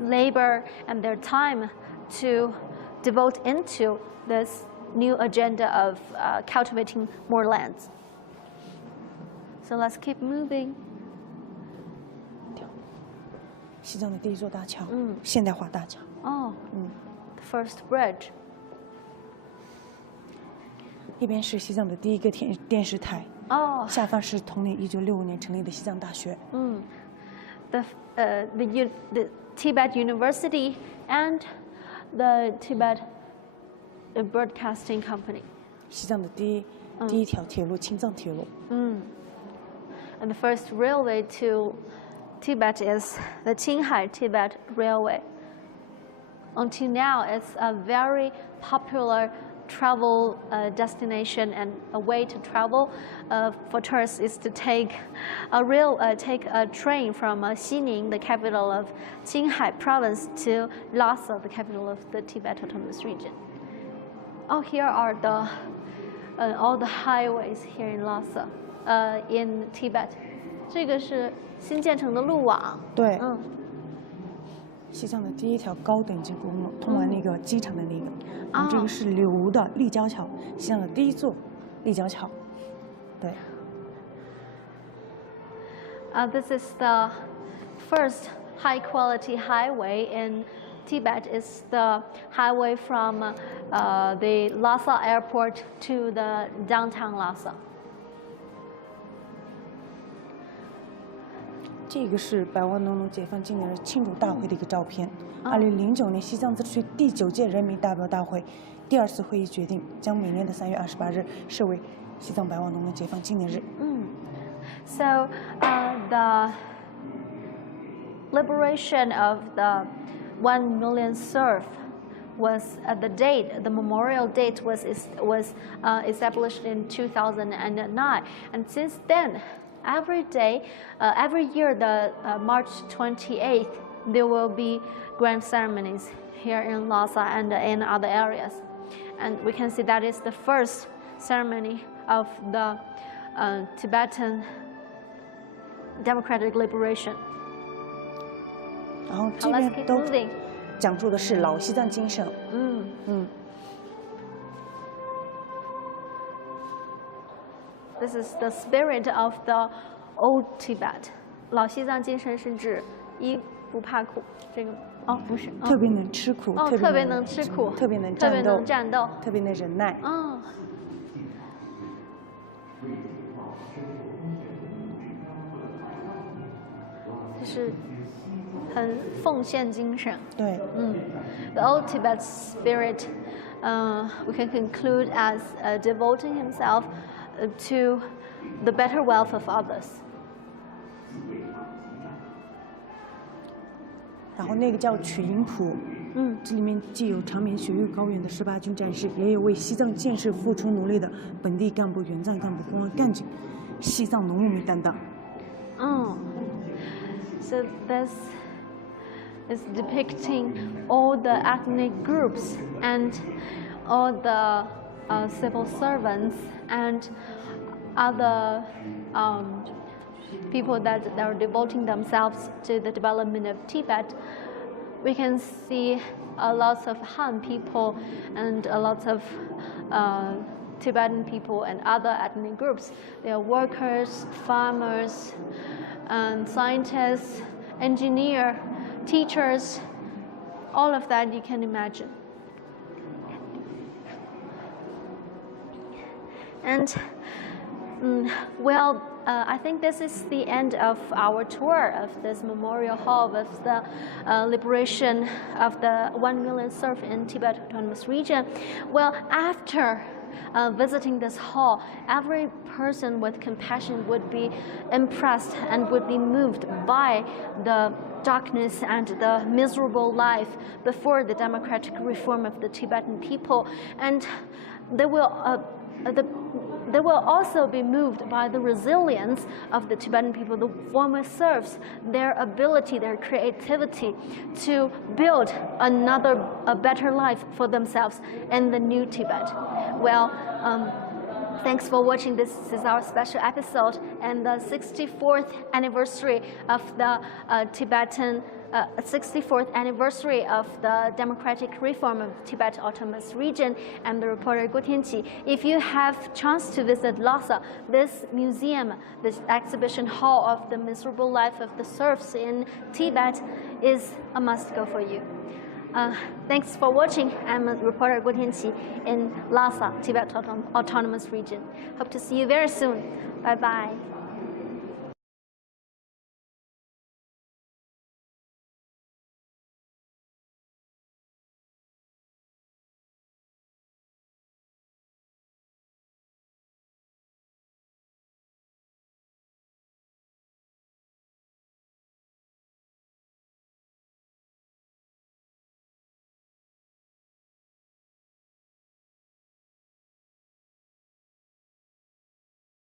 labor and their time to devote into this new agenda of cultivating more lands. So let's keep moving. 西藏的第一座大桥，现代化大桥。The first bridge. 一边是西藏的第一个电视台，下方是同年1965年成立的西藏大学。The Tibet University and the Tibet Broadcasting Company. 西藏的第一条铁路，青藏铁路。And the first railway to Tibet is the Tianqi Tibet Railway. Until now, it's a very popular travel destination, and a way to travel for tourists is to take a train from Xining, the capital of Qinghai Province, to Lhasa, the capital of the Tibet Autonomous Region. Here are all the highways here in Lhasa, in Tibet. 这个是新建成的路网。对。西藏的第一条高等级公路，通往那个机场的那个。这个是柳的立交桥，西藏的第一座立交桥。对。This is the first high-quality highway in Tibet. It's the highway from the Lhasa airport to the downtown Lhasa. 这个是百万农奴解放纪念日庆祝大会的一个照片。2009年西藏自治区第9届人民代表大会第2次会议决定，将每年的3月28日设为西藏百万农奴解放纪念日。So the liberation of the 1 million serf was the memorial date was established in 2009, and since then, every year, the March 28th, there will be grand ceremonies here in Lhasa and in other areas, and we can see that is the first ceremony of the Tibetan democratic liberation. 然后这边都讲述的是老西藏精神。This is the spirit of the old Tibet. 老西藏精神是指一不怕苦，这个不是，特别能吃苦，特别能吃苦，特别能战斗，特别能忍耐。就是很奉献精神。对。The old Tibet spirit, we can conclude as devoting himself to the better wealth of others. 然后那个叫曲营埔，这里面既有长眠雪域高原的18军战士，也有为西藏建设付出努力的本地干部、援藏干部、公安干警、西藏农牧民等等。So this is depicting all the ethnic groups and all the civil servants and other people that are devoting themselves to the development of Tibet, we can see a lot of Han people and a lot of Tibetan people and other ethnic groups. They are workers, farmers, and scientists, engineers, teachers, all of that you can imagine. And well, I think this is the end of our tour of this memorial hall of the liberation of the 1 million serfs in Tibet Autonomous Region. Well, after visiting this hall, every person with compassion would be impressed and would be moved by the darkness and the miserable life before the democratic reform of the Tibetan people. And they will also be moved by the resilience of the Tibetan people, the former serfs, their ability, their creativity to build a better life for themselves in the new Tibet. Well, thanks for watching. This is our special episode and the 64th anniversary of the 64th anniversary of the democratic reform of Tibet Autonomous Region. I'm the reporter Gu Tianqi. If you have chance to visit Lhasa, this museum, this exhibition hall of the miserable life of the serfs in Tibet is a must-go for you. Thanks for watching. I'm reporter Gu Tianqi in Lhasa, Tibet Autonomous Region. Hope to see you very soon. Bye-bye.